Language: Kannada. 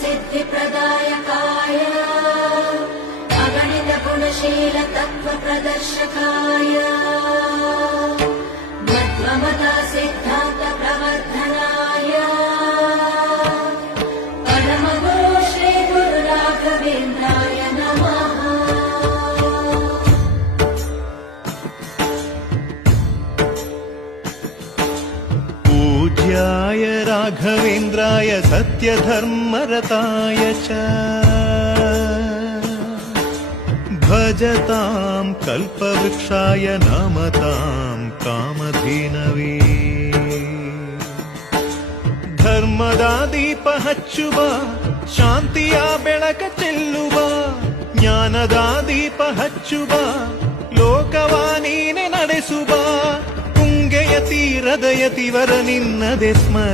सिद्धिप्रदायकाय अगणित गुणशील तत्व प्रदर्शकाय मध्वमता सिद्धान्त प्रवर्धनाय परमगुरु श्री गुरु राघवेन्द्राय नमः। पूज्याय राघवेन्द्राय सत्यधर्मरताय च भजतां कल्पवृक्षाय नमतां कामधेनवे। ಧರ್ಮದ ದೀಪ ಹಚ್ಚುವ ಶಾಂತಿಯ ಬೆಳಕ ಚೆಲ್ಲುವ ಜ್ಞಾನದ ದೀಪ ಹಚ್ಚುವ ಲೋಕವ ನೀನೆ ನಡೆಸುವ ತುಂಗೆಯ ತೀರದ ಯತಿವರ ನಿನ್ನದೆ ಸ್ಮರ